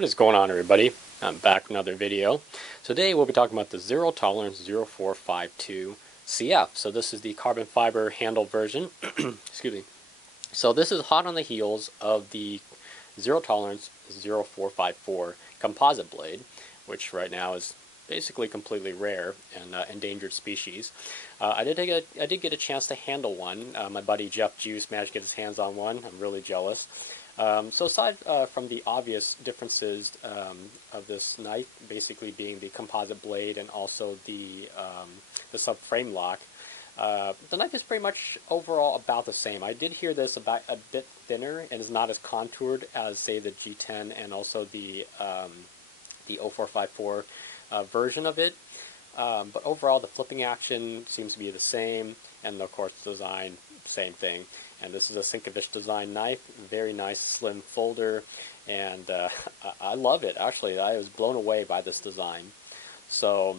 What is going on, everybody? I'm back with another video. Today we'll be talking about the Zero Tolerance ZT0452CF. So this is the carbon fiber handle version. Excuse me. So this is hot on the heels of the Zero Tolerance ZT0454 composite blade, which right now is basically completely rare and endangered species. I did get a chance to handle one. My buddy Jeff Juice managed to get his hands on one. I'm really jealous. So aside from the obvious differences of this knife, basically being the composite blade and also the subframe lock, the knife is pretty much overall about the same. I did hear this about a bit thinner and is not as contoured as, say, the G10 and also the 0454 version of it. But overall, the flipping action seems to be the same, and of course, the design, same thing. And this is a Sinkovich design knife, very nice slim folder, and I love it. Actually, I was blown away by this design. So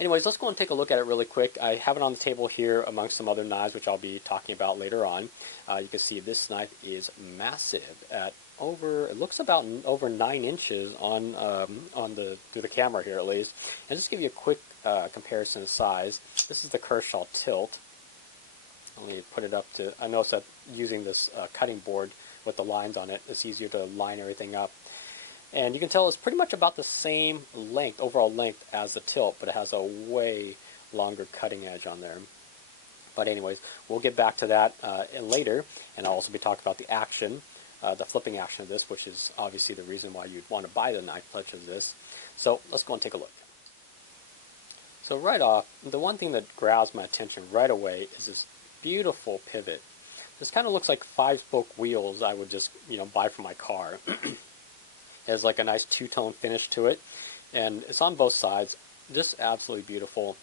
anyways, let's go and take a look at it really quick. I have it on the table here amongst some other knives, which I'll be talking about later on. You can see this knife is massive at it looks about over 9 inches through the camera here at least. And just to give you a quick comparison of size, this is the Kershaw Tilt. Let me put it up to, I noticed that using this cutting board with the lines on it, it's easier to line everything up. And you can tell it's pretty much about the same length, overall length, as the Tilt, but it has a way longer cutting edge on there. But anyways, we'll get back to that later, and I'll also be talking about the action, the flipping action of this, which is obviously the reason why you'd want to buy the knife such as this. So let's go and take a look. So right off, the one thing that grabs my attention right away is this beautiful pivot. This kind of looks like 5-spoke wheels I would just, buy for my car. It has like a nice two-tone finish to it, and it's on both sides. Just absolutely beautiful,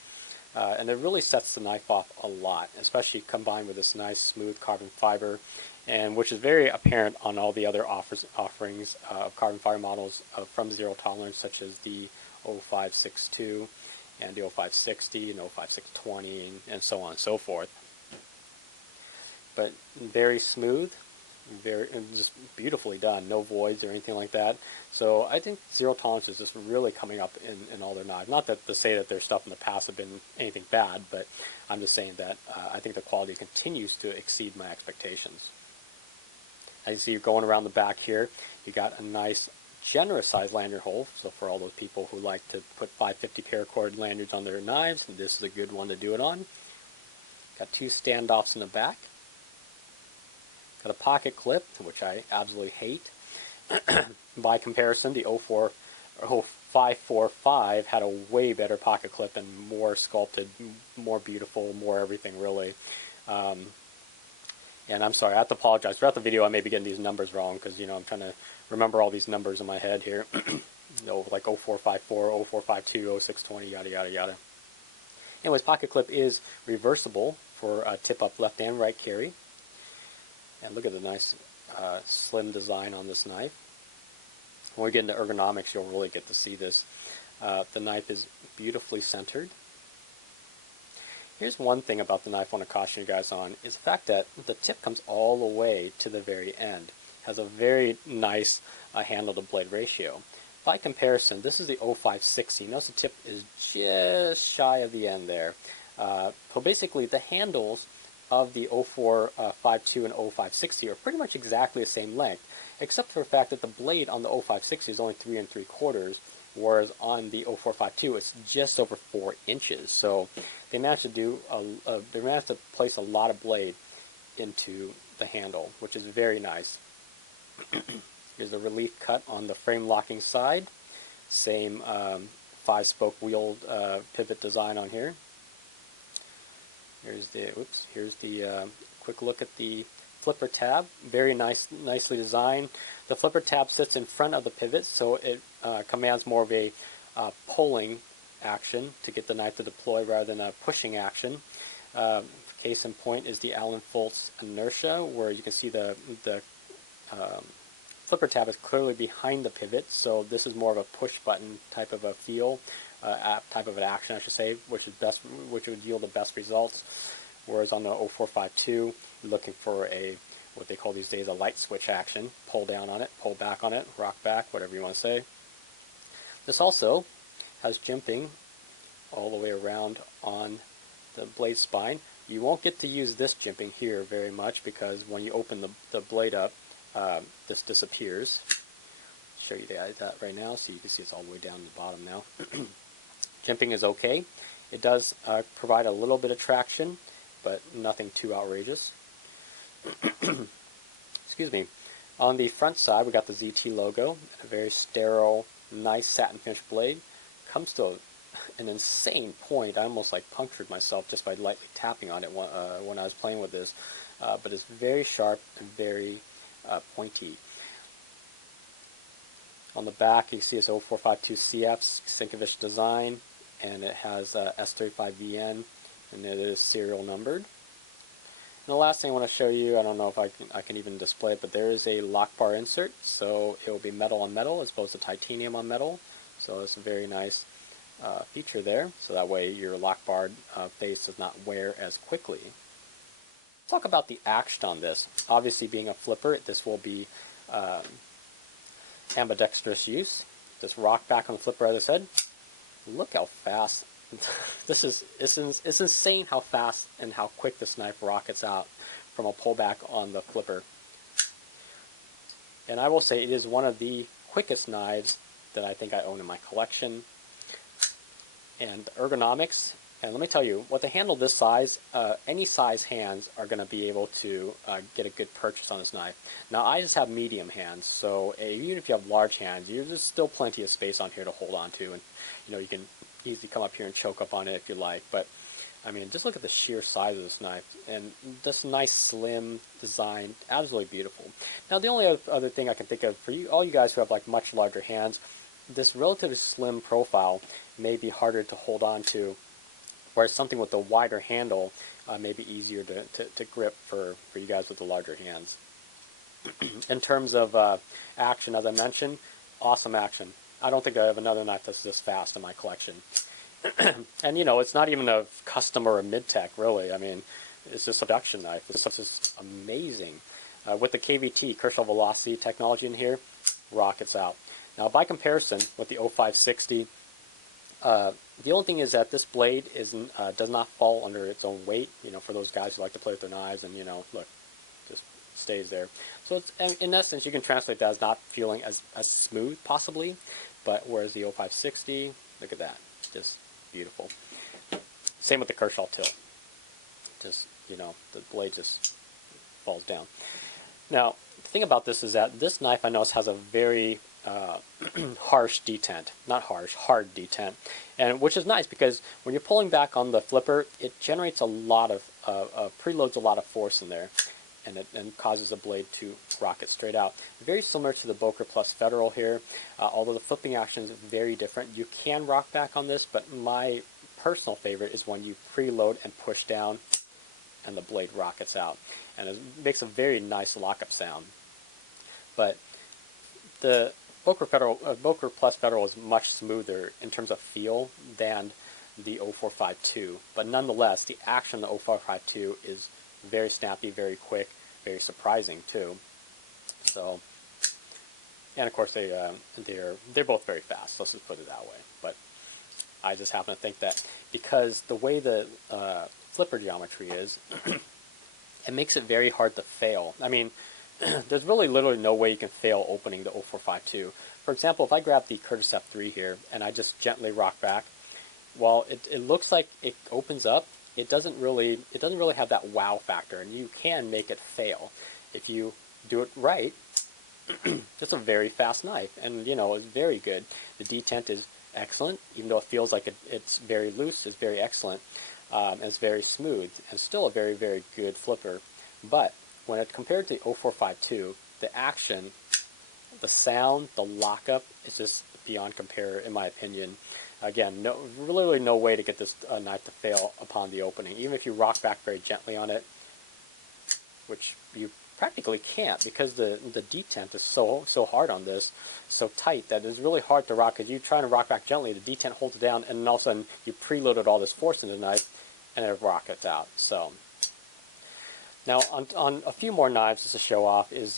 and it really sets the knife off a lot, especially combined with this nice smooth carbon fiber, and which is very apparent on all the other offerings of carbon fiber models from Zero Tolerance, such as the 0562 and the 0560 and 05620 and so on and so forth. But very smooth, just beautifully done, no voids or anything like that. So I think Zero Tolerance is just really coming up in all their knives. Not that to say that their stuff in the past have been anything bad, but I'm just saying that I think the quality continues to exceed my expectations. As you see, you're going around the back here, you got a nice generous size lanyard hole. So for all those people who like to put 550 paracord lanyards on their knives, this is a good one to do it on. Got 2 standoffs in the back. Got a pocket clip, which I absolutely hate. By comparison, the 0545 had a way better pocket clip and more sculpted, more beautiful, more everything really. And I'm sorry, I have to apologize. Throughout the video I may be getting these numbers wrong because, I'm trying to remember all these numbers in my head here. Like 0454, 0452, 0620, yada yada yada. Anyways, pocket clip is reversible for tip-up left and right carry. And look at the nice slim design on this knife. When we get into ergonomics, you'll really get to see this. The knife is beautifully centered. Here's one thing about the knife I want to caution you guys on, is the fact that the tip comes all the way to the very end. It has a very nice handle to blade ratio. By comparison, this is the 0560. Notice the tip is just shy of the end there. So basically, the handles of the 0452 and 0560 are pretty much exactly the same length, except for the fact that the blade on the 0560 is only 3 3/4, whereas on the 0452 it's just over 4 inches. So they managed to place a lot of blade into the handle, which is very nice. Here's a relief cut on the frame locking side. Same 5-spoke wheeled pivot design on here. Here's the quick look at the flipper tab. Very nicely designed. The flipper tab sits in front of the pivot, so it commands more of a pulling action to get the knife to deploy rather than a pushing action. Case in point is the Allen Fultz inertia, where you can see the flipper tab is clearly behind the pivot, so this is more of a push button type of a feel. Type of an action, I should say, which would yield the best results. Whereas on the 0452, you're looking for a what they call these days a light switch action. Pull down on it, pull back on it, rock back, whatever you want to say. This also has jimping all the way around on the blade spine. You won't get to use this jimping here very much because when you open the blade up, this disappears. I'll show you guys that right now so you can see it's all the way down to the bottom now. Jimping is okay. It does provide a little bit of traction, but nothing too outrageous. Excuse me. On the front side, we got the ZT logo, a very sterile, nice satin finish blade. Comes to an insane point. I almost like punctured myself just by lightly tapping on it when I was playing with this. But it's very sharp and very pointy. On the back, you see it's 0452CF Sinkovish design, and it has S35VN, and it is serial numbered. And the last thing I want to show you, I don't know if I can even display it, but there is a lock bar insert, so it will be metal on metal as opposed to titanium on metal. So it's a very nice feature there, so that way your lock bar face does not wear as quickly. Let's talk about the action on this. Obviously, being a flipper, this will be ambidextrous use. Just rock back on the flipper, as I said. Look how fast. It's insane how fast and how quick this knife rockets out from a pullback on the flipper. And I will say it is one of the quickest knives that I think I own in my collection. And ergonomics, and let me tell you, with a handle this size, any size hands are going to be able to get a good purchase on this knife. Now I just have medium hands, so even if you have large hands, there's still plenty of space on here to hold on to, and you can easily come up here and choke up on it if you like. But I mean, just look at the sheer size of this knife, and this nice slim design, absolutely beautiful. Now the only other thing I can think of for all you guys who have like much larger hands, this relatively slim profile may be harder to hold on to, whereas something with a wider handle may be easier to grip for you guys with the larger hands. In terms of action, as I mentioned, awesome action. I don't think I have another knife that's this fast in my collection. And it's not even a custom or a mid-tech, really. I mean, it's just a production knife. It's just amazing. With the KVT, Kershaw Velocity technology in here, rockets out. Now, by comparison with the 0560, the only thing is that this blade does not fall under its own weight, for those guys who like to play with their knives, and, look, just stays there. So it's, in essence, you can translate that as not feeling as smooth, possibly, but whereas the 0560, look at that, just beautiful. Same with the Kershaw tilt. Just, the blade just falls down. Now, the thing about this is that this knife, I notice, has a very harsh detent. Not harsh, hard detent. And which is nice because when you're pulling back on the flipper, it generates a lot of, preloads a lot of force in there, and causes the blade to rocket straight out. Very similar to the Boker Plus Federal here, although the flipping action is very different. You can rock back on this, but my personal favorite is when you preload and push down and the blade rockets out. And it makes a very nice lockup sound. But the Boker Plus Federal is much smoother in terms of feel than the 0452. But nonetheless, the action of the 0452 is very snappy, very quick, very surprising too. So, and of course they're both very fast. Let's just put it that way. But I just happen to think that because the way the flipper geometry is, it makes it very hard to fail. I mean, there's really literally no way you can fail opening the 0452. For example, if I grab the Curtis F3 here and I just gently rock back, while it looks like it opens up, it doesn't really have that wow factor, and you can make it fail if you do it right. Just a very fast knife, and it's very good. The detent is excellent, even though it feels like it's very loose. It's very excellent, and it's very smooth, and still a very, very good flipper. But when it compared to 0452, the action, the sound, the lockup is just beyond compare, in my opinion. Again, literally no way to get this knife to fail upon the opening. Even if you rock back very gently on it, which you practically can't because the detent is so hard on this, so tight that it's really hard to rock. Because you're trying to rock back gently, the detent holds it down, and then all of a sudden you preloaded all this force into the knife, and it rockets out. So Now, on a few more knives just to show off is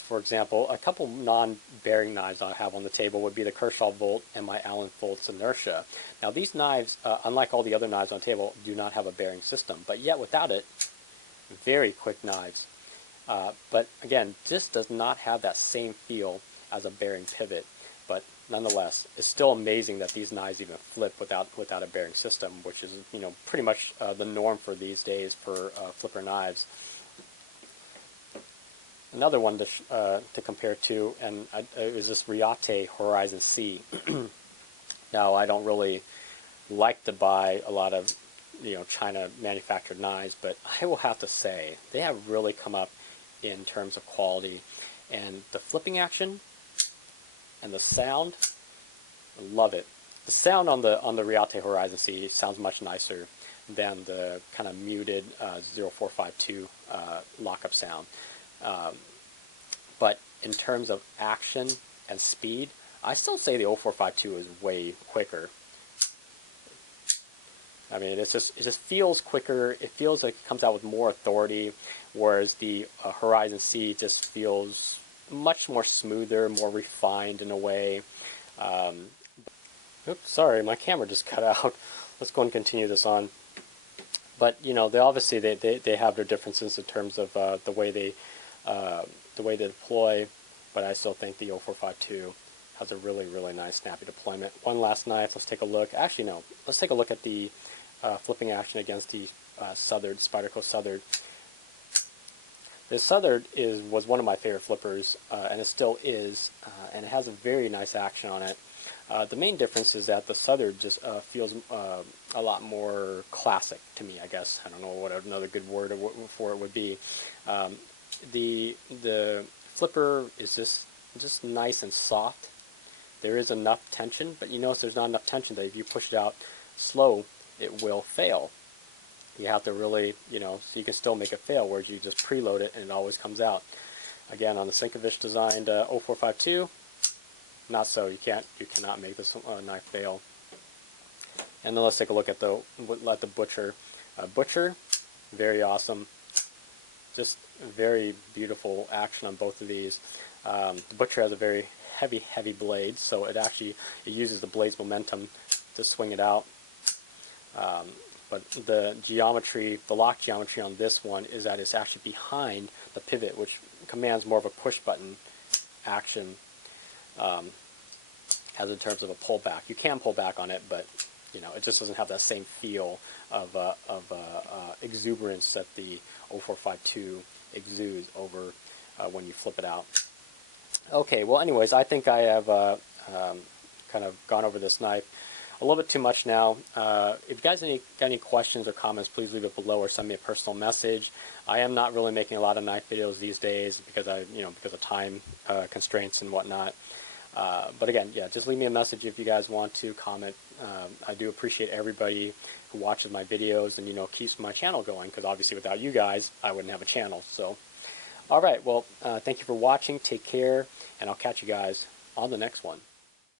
for example, a couple non-bearing knives I have on the table would be the Kershaw Volt and my Allen Fultz Inertia. Now, these knives, unlike all the other knives on the table, do not have a bearing system, but yet without it, very quick knives. But again, this does not have that same feel as a bearing pivot. But nonetheless, it's still amazing that these knives even flip without a bearing system, which is pretty much the norm for these days for flipper knives. Another one to compare to, and it was this Riate Horizon C. Now, I don't really like to buy a lot of China manufactured knives, but I will have to say they have really come up in terms of quality and the flipping action. And the sound, love it. The sound on the Riate Horizon C sounds much nicer than the kind of muted 0452 lockup sound. But in terms of action and speed, I still say the 0452 is way quicker. I mean, it just feels quicker. It feels like it comes out with more authority, whereas the Horizon C just feels much more smoother, more refined in a way. Oops, sorry, my camera just cut out. Let's go and continue this on. But they obviously they have their differences in terms of the way they deploy. But I still think the 0452 has a really nice snappy deployment. One last knife. Let's take a look. Actually, no. Let's take a look at the flipping action against the Southard, Spyderco Southard. This Southard was one of my favorite flippers, and it still is, and it has a very nice action on it. The main difference is that the Southard just feels a lot more classic to me, I guess. I don't know what another good word for it would be. The flipper is just nice and soft. There is enough tension, but you notice there's not enough tension that if you push it out slow, it will fail. You have to really, so you can still make it fail, whereas you just preload it and it always comes out. Again, on the Sienkiewicz designed 0452, not so. You cannot make this knife fail. And then let's take a look at the Butcher. Butcher, very awesome. Just very beautiful action on both of these. The Butcher has a very heavy blade, so it uses the blade's momentum to swing it out. But the lock geometry on this one is that it's actually behind the pivot, which commands more of a push button action as in terms of a pullback. You can pull back on it, but it just doesn't have that same feel of exuberance that the 0452 exudes over when you flip it out. Okay, well anyways, I think I have kind of gone over this knife a little bit too much now. If you guys got any questions or comments, please leave it below or send me a personal message. I am not really making a lot of knife videos these days because because of time constraints and whatnot. But again, yeah, just leave me a message if you guys want to comment. I do appreciate everybody who watches my videos and keeps my channel going, because obviously without you guys, I wouldn't have a channel. So, all right, well, thank you for watching. Take care, and I'll catch you guys on the next one.